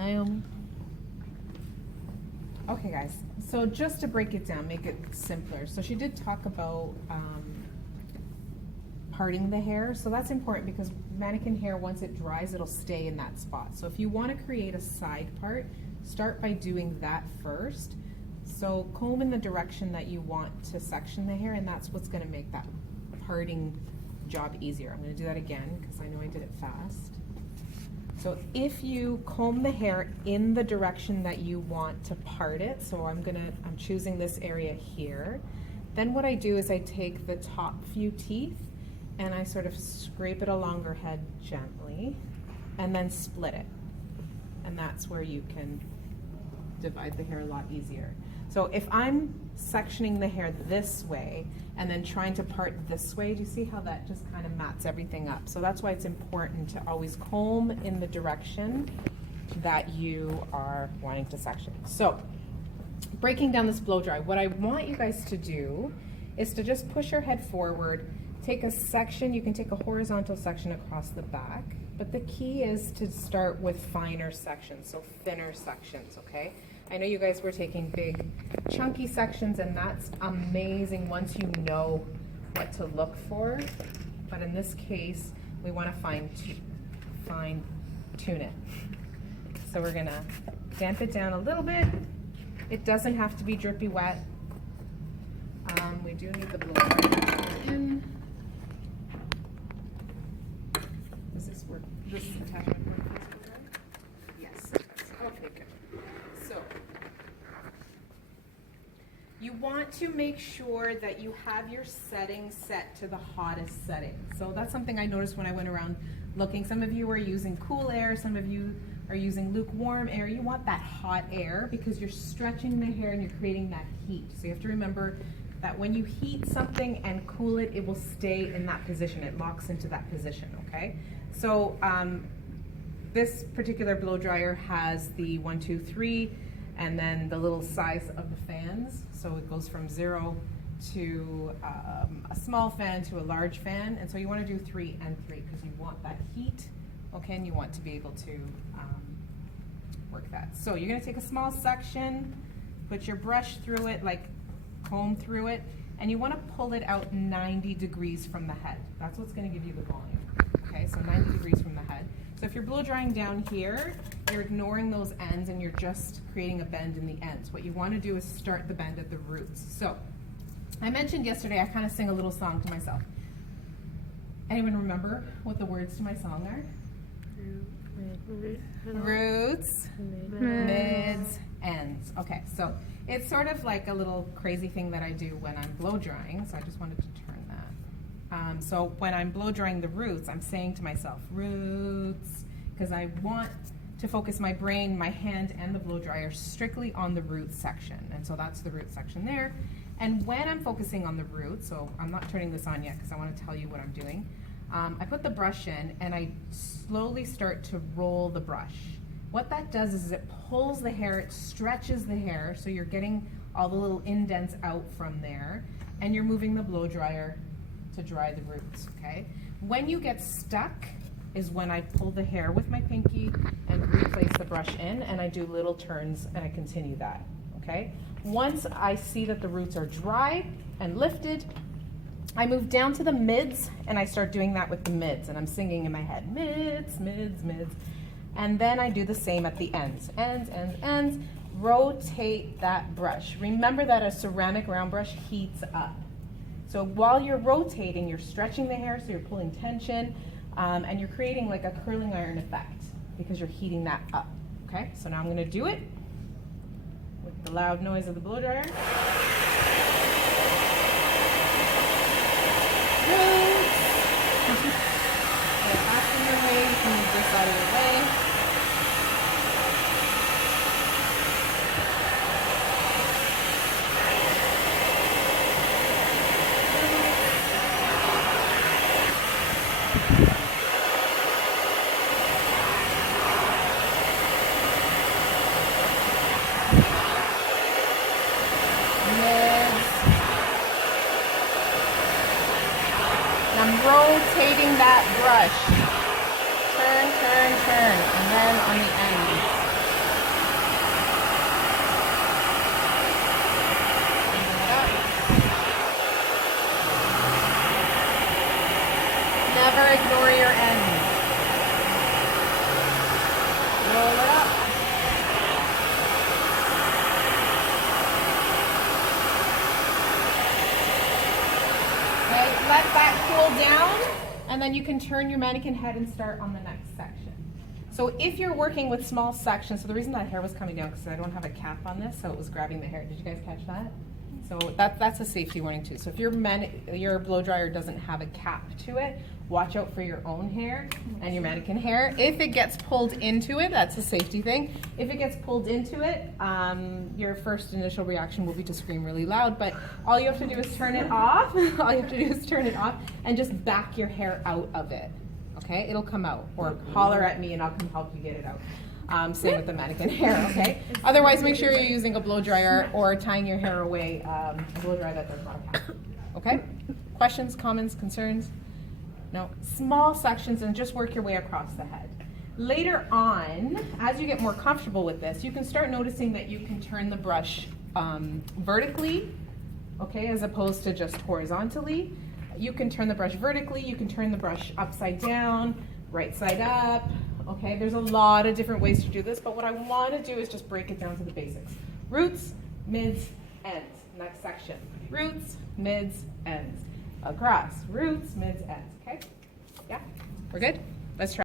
Naomi. Okay guys, so just to break it down, make it simpler. So she did talk about parting the hair. So that's important because mannequin hair, once it dries, it'll stay in that spot. So if you want to create a side part, start by doing that first. So comb in the direction that you want to section the hair, and that's what's going to make that parting job easier. I'm going to do that again because I know I did it fast. So if you comb the hair in the direction that you want to part it, so I'm choosing this area here, then what I do is I take the top few teeth and I sort of scrape it along her head gently and then split it. And that's where you can divide the hair a lot easier. So if I'm sectioning the hair this way and then trying to part this way, do you see how that just kind of mats everything up? So that's why it's important to always comb in the direction that you are wanting to section. So breaking down this blow dry, what I want you guys to do is to just push your head forward, take a section. You can take a horizontal section across the back, but the key is to start with finer sections, so thinner sections, okay? I know you guys were taking big chunky sections, and that's amazing once you know what to look for, but in this case we want to fine tune it. So we're gonna damp it down a little bit. It doesn't have to be drippy wet. We do need the blow dryer in. Does this work? This attachment work for this blow dryer? Yes, it does. Okay, good. So you want to make sure that you have your setting set to the hottest setting. So that's something I noticed when I went around looking. Some of you are using cool air, some of you are using lukewarm air. You want that hot air because you're stretching the hair and you're creating that heat. So you have to remember that when you heat something and cool it, it will stay in that position. It locks into that position, okay? So this particular blow dryer has the 1, 2, 3, and then the little size of the fans. So it goes from 0 to a small fan to a large fan. And so you want to do 3 and 3 because you want that heat, okay? And you want to be able to work that. So you're going to take a small section, put your brush through it, like comb through it, and you want to pull it out 90 degrees from the head. That's what's going to give you the volume. Okay, so 90 degrees from the head. So if you're blow drying down here, you're ignoring those ends and you're just creating a bend in the ends. What you want to do is start the bend at the roots. So I mentioned yesterday I kind of sing a little song to myself. Anyone remember what the words to my song are? Roots, mids, ends. Okay, so it's sort of like a little crazy thing that I do when I'm blow drying, so I just wanted to turn that. So when I'm blow drying the roots, I'm saying to myself, roots, because I want to focus my brain, my hand, and the blow dryer strictly on the root section. And so that's the root section there. And when I'm focusing on the roots, so I'm not turning this on yet because I want to tell you what I'm doing. I put the brush in and I slowly start to roll the brush. What that does is it pulls the hair, it stretches the hair, so you're getting all the little indents out from there, and you're moving the blow dryer to dry the roots, okay? When you get stuck is when I pull the hair with my pinky and replace the brush in, and I do little turns and I continue that, okay? Once I see that the roots are dry and lifted, I move down to the mids and I start doing that with the mids, and I'm singing in my head, mids, mids, mids. And then I do the same at the ends, ends. Rotate that brush. Remember that a ceramic round brush heats up. So while you're rotating, you're stretching the hair, so you're pulling tension, and you're creating like a curling iron effect because you're heating that up, okay? So now I'm gonna do it with the loud noise of the blow dryer. Passing your way, you can move this out of your way. I'm rotating that brush. Turn, and then on the ends. and then you can turn your mannequin head and start on the next section. So if you're working with small sections, so the reason that hair was coming down because I don't have a cap on this, so it was grabbing the hair. Did you guys catch that? So that's a safety warning too. So if your blow dryer doesn't have a cap to it, watch out for your own hair and your mannequin hair. If it gets pulled into it, that's a safety thing. If it gets pulled into it, your first initial reaction will be to scream really loud, but all you have to do is turn it off. All you have to do is turn it off and just back your hair out of it. Okay, it'll come out, or holler at me and I'll come help you get it out. Same with the mannequin hair, okay? Otherwise, make sure you're using a blow dryer or tying your hair away, a blow dryer that does not have. Okay? Questions, comments, concerns? No? Small sections and just work your way across the head. Later on, as you get more comfortable with this, you can start noticing that you can turn the brush vertically, okay, as opposed to just horizontally. You can turn the brush vertically, you can turn the brush upside down, right side up. Okay, there's a lot of different ways to do this, but what I want to do is just break it down to the basics. Roots, mids, ends. Next section. Roots, mids, ends. Across. Roots, mids, ends. Okay? Yeah? We're good? Let's try.